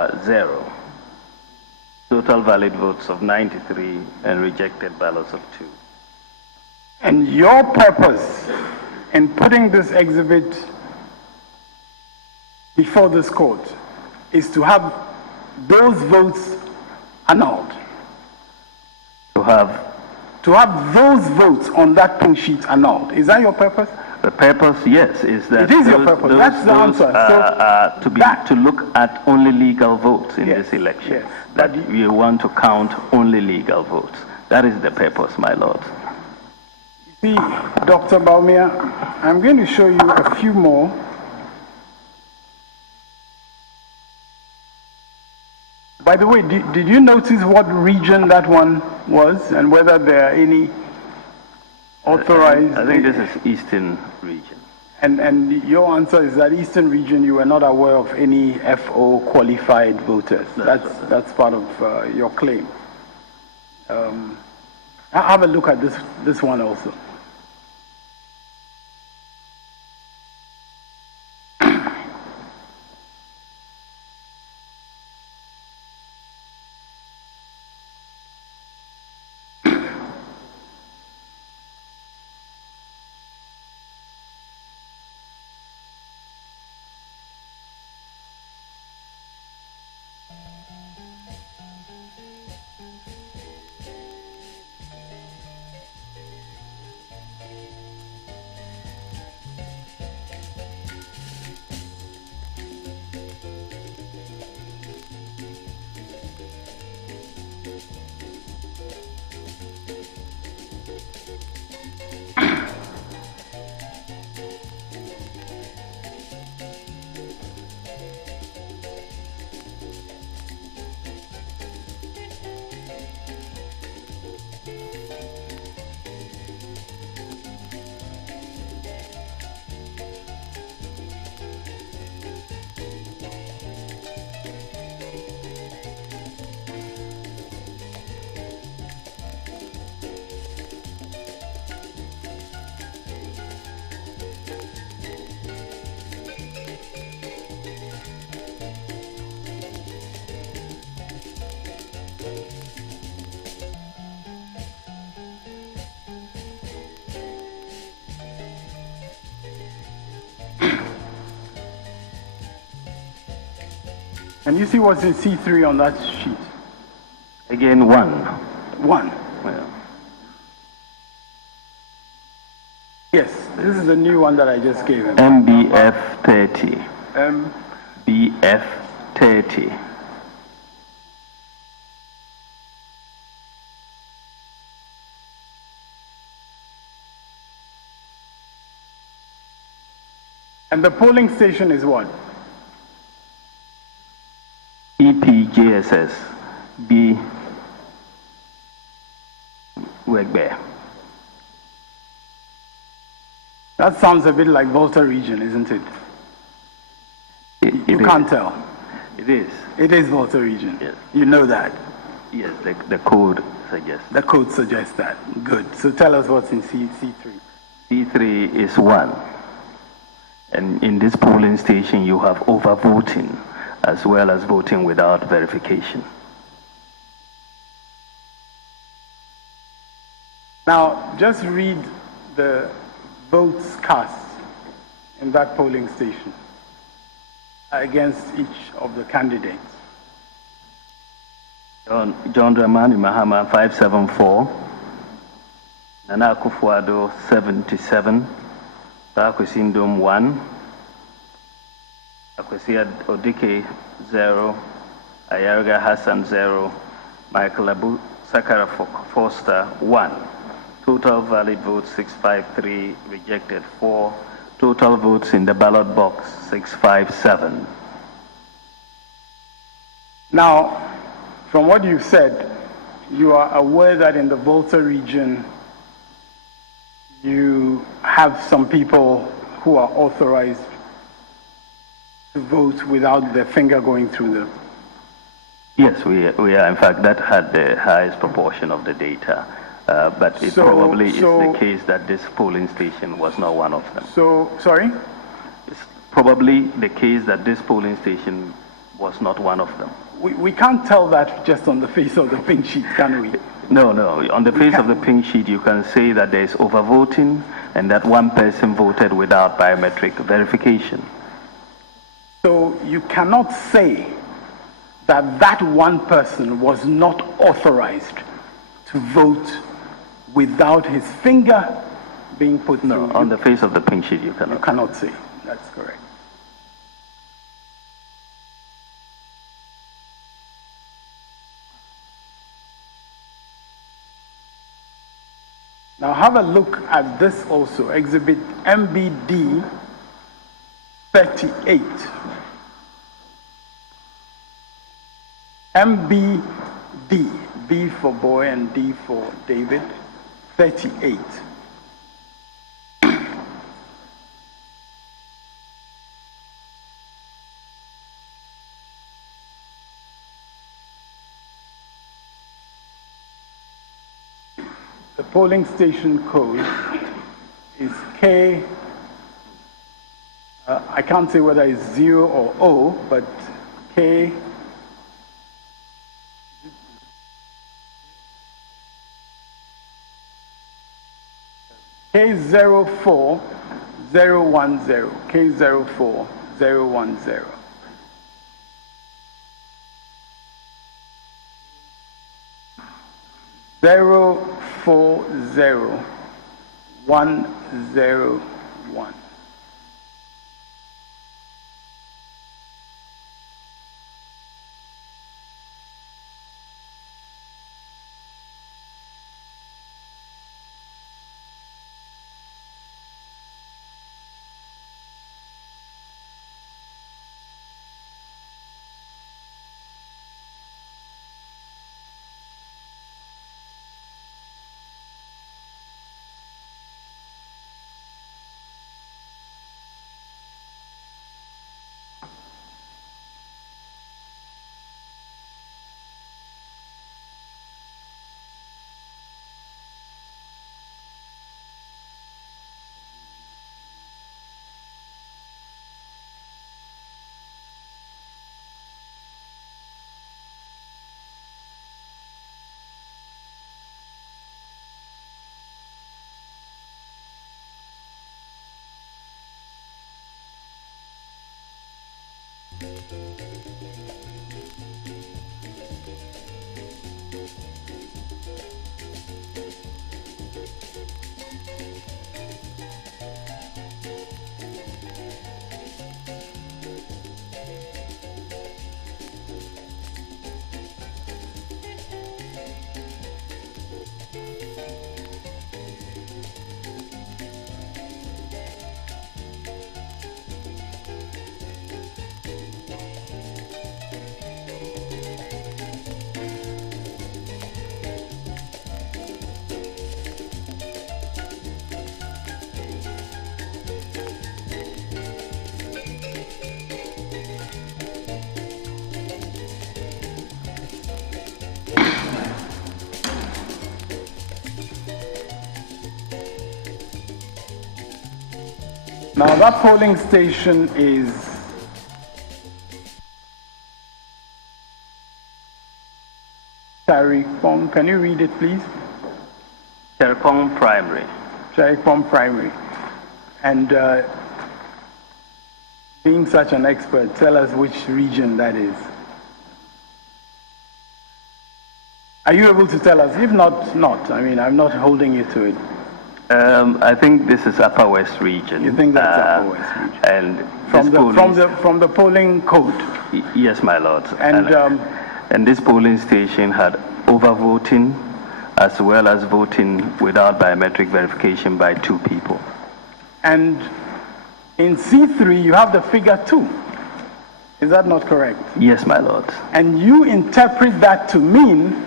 0. Total valid votes of 93 and rejected ballots of 2. And your purpose in putting this exhibit before this court is to have those votes annulled. To have those votes on that pink sheet annulled. Is that your purpose? the purpose, yes, is that It is your purpose. That's the answer. To look at only legal votes in this election. Yes. That you want to count only legal votes. That is the purpose, my lord. See, Dr. Bawumia, I'm going to show you a few more. By the way, did you notice what region that one was and whether there are any authorized? I think this is Eastern region. And your answer is that Eastern region, you were not aware of any FO qualified voters. That's part of your claim. Have a look at this one also. And you see what's in C3 on that sheet? Again, 1. 1. Yeah. Yes, this is the new one that I just gave him. MBF 30. BF 30. And the polling station is what? EPJSS B Wegbe. That sounds a bit like Volta region, isn't it? You can't tell. It is. It is Volta region. Yes. You know that. Yes, the code suggests. The code suggests that. Good. So tell us what's in C3. C3 is 1. And in this polling station, you have overvoting as well as voting without verification. Now, just read the votes cast in that polling station against each of the candidates. John Dramani Mahama 574, Nana Akufo-Addo 77, Takwesi Ndom 1, Akwesi Odike 0, Ayarga Hassan 0, Michael Abu Sakara Foster 1. Total valid votes 653, rejected 4. Total votes in the ballot box 657. Now, from what you've said, you are aware that in the Volta region, you have some people who are authorized to vote without their finger going through them. Yes, we are. In fact, that had the highest proportion of the data. But it probably is the case that this polling station was not one of them. Sorry? It's probably the case that this polling station was not one of them. We can't tell that just on the face of the pink sheet, can we? No. On the face of the pink sheet, you can say that there is overvoting and that one person voted without biometric verification. So you cannot say that that one person was not authorized to vote without his finger being put through. No, on the face of the pink sheet, you You cannot. cannot say. That's correct. Now have a look at this also, Exhibit MBD 38. MBD, B for boy and D for David, 38. The polling station code is K, I can't say whether it's 0 or O, but K K04010, K04010. Zero 40101. Now that polling station is Charikpong. Can you read it, please? Charikpong Primary. Charikpong Primary. And being such an expert, tell us which region that is. Are you able to tell us? If not, not. I mean, I'm not holding you to it. I think this is Upper West region. You think that's Upper West region? And from the polling code. Yes, my lord. And this polling station had overvoting as well as voting without biometric verification by 2 people. And in C3 you have the figure 2. Is that not correct? Yes, my lord. And you interpret that to mean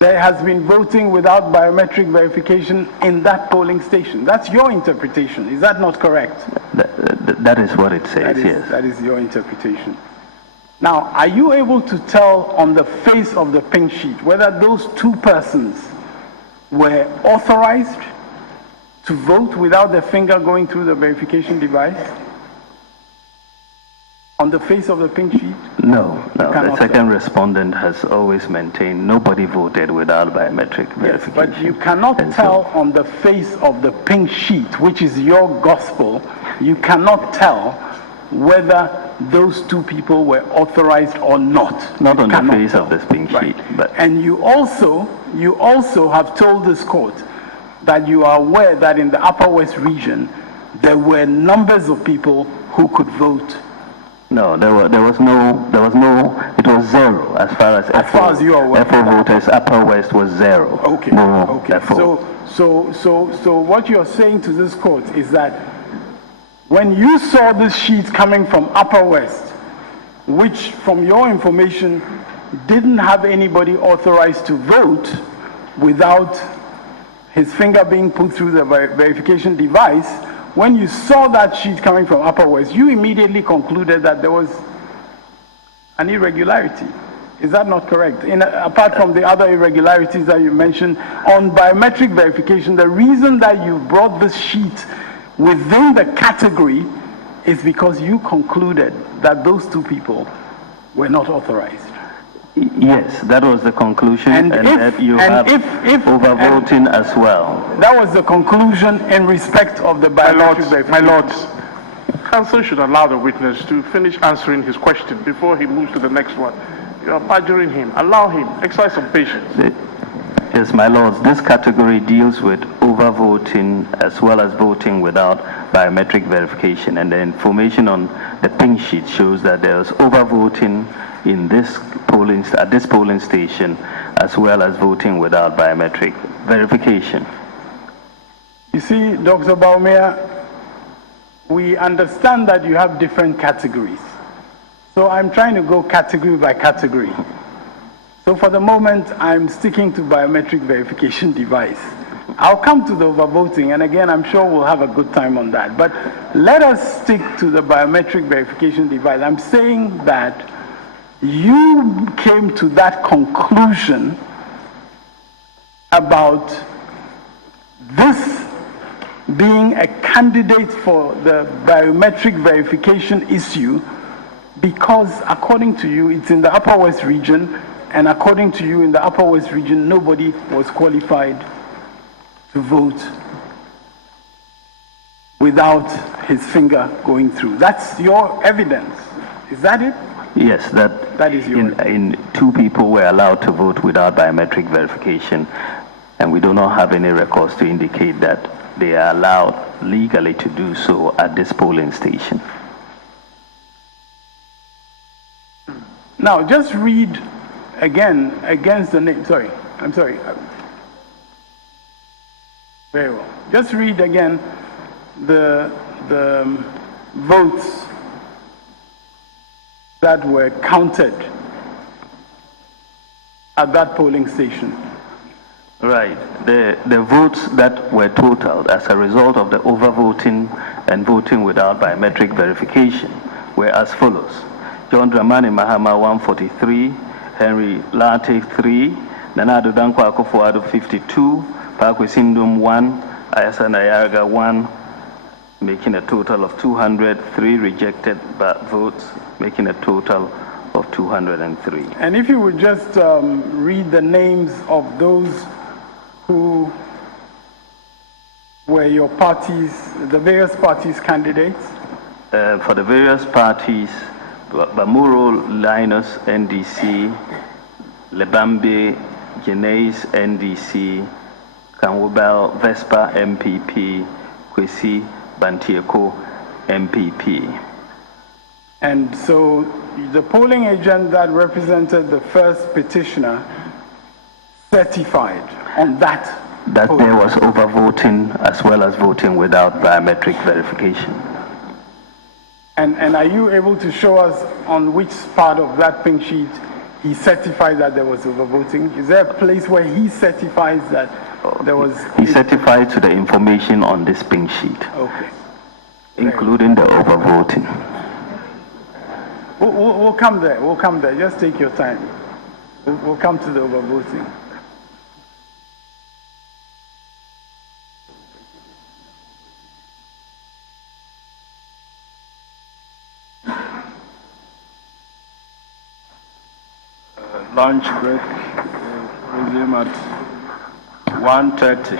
there has been voting without biometric verification in that polling station. That's your interpretation. Is that not correct? That is what it says, yes. That is your interpretation. Now, are you able to tell on the face of the pink sheet whether those 2 persons were authorized to vote without their finger going through the verification device? On the face of the pink sheet? No. The cannot second respondent has always maintained nobody voted without biometric Yes, verification. but you cannot tell on the face of the pink sheet, which is your gospel, you cannot tell whether those two people were authorized or not. Not You on the cannot face tell. of this pink sheet, but And you also have told this court that you are aware that in the Upper West region, there were numbers of people who could vote. no, there was no, it was zero as far as you are aware. FO voters, Upper West was zero. Okay. No Okay. FO. So what you're saying to this court is that when you saw this sheet coming from Upper West, which from your information didn't have anybody authorized to vote without his finger being put through the verification device, when you saw that sheet coming from Upper West, you immediately concluded that there was an irregularity. Is that not correct? Apart from the other irregularities that you mentioned, on biometric verification, the reason that you brought this sheet within the category is because you concluded that those two people were not authorized. Yes, that was the conclusion, and that you have overvoting as well. That was the conclusion in respect of the biometric verification. My lords, counsel should allow the witness to finish answering his question before he moves to the next one. You are badgering him. Allow him. Exercise some patience. Yes, my lords, this category deals with overvoting as well as voting without biometric verification, and the information on the pink sheet shows that there was overvoting in this at this polling station as well as voting without biometric verification. You see, Dr. Bawumia, we understand that you have different categories. So I'm trying to go category by category. So for the moment, I'm sticking to biometric verification device. I'll come to the overvoting, and again, I'm sure we'll have a good time on that. But let us stick to the biometric verification device. I'm saying that you came to that conclusion about this being a candidate for the biometric verification issue because, according to you, it's in the Upper West region, and according to you, in the Upper West region, nobody was qualified to vote without his finger going through. That's your evidence. Is that it? Yes, that is your in two people were allowed to vote without biometric verification, and we do not have any records to indicate that they are allowed legally to do so at this polling station. Now, just read again against the name. Sorry, I'm sorry. Very well. Just read again the votes that were counted at that polling station. Right. The votes that were totaled as a result of the overvoting and voting without biometric verification were as follows. John Dramani Mahama 143, Henry Latte 3, Nanado Dankwa Akufo-Addo 52, Pakwe Sindum 1, Ayasana Ayarga 1, making a total of 203 rejected votes, making a total of 203. And if you would just read the names of those who were your parties, the various parties' candidates. For the various parties, Bamuro Linus, NDC, Lebambe Genais, NDC, Kanwubel Vespa, MPP, Kwesi Bantieko, MPP. And so the polling agent that represented the first petitioner certified on that there was overvoting as well as voting without biometric verification. And are you able to show us on which part of that pink sheet he certified that there was overvoting? Is there a place where he certifies that there was... He certified to the information on this pink sheet. Okay. Including the overvoting. We'll come there. We'll come there. Just take your time. We'll come to the overvoting. lunch break. Resume at 1:30.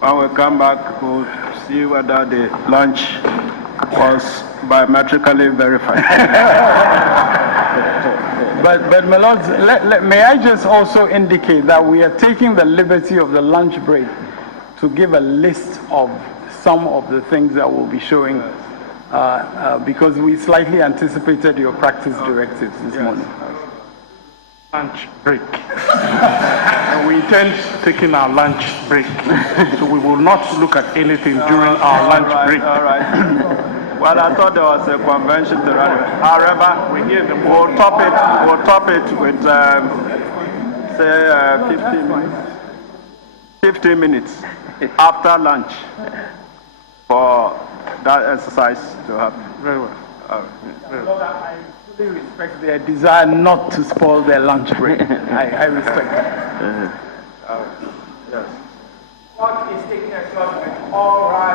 When we come back, we'll see whether the lunch was biometrically verified. But my lords, may I just also indicate that we are taking the liberty of the lunch break to give a list of some of the things that we'll be showing, because we slightly anticipated your practice directives this morning. Lunch break. And we intend taking our lunch break. So we will not look at anything during our lunch break. All right. Well, I thought there was a convention to run. However, we'll top it with, say, 15 minutes after lunch for that exercise to happen. Very well. Very well. I fully respect their desire not to spoil their lunch break. I respect that. Yes. What is taking a short break? All right.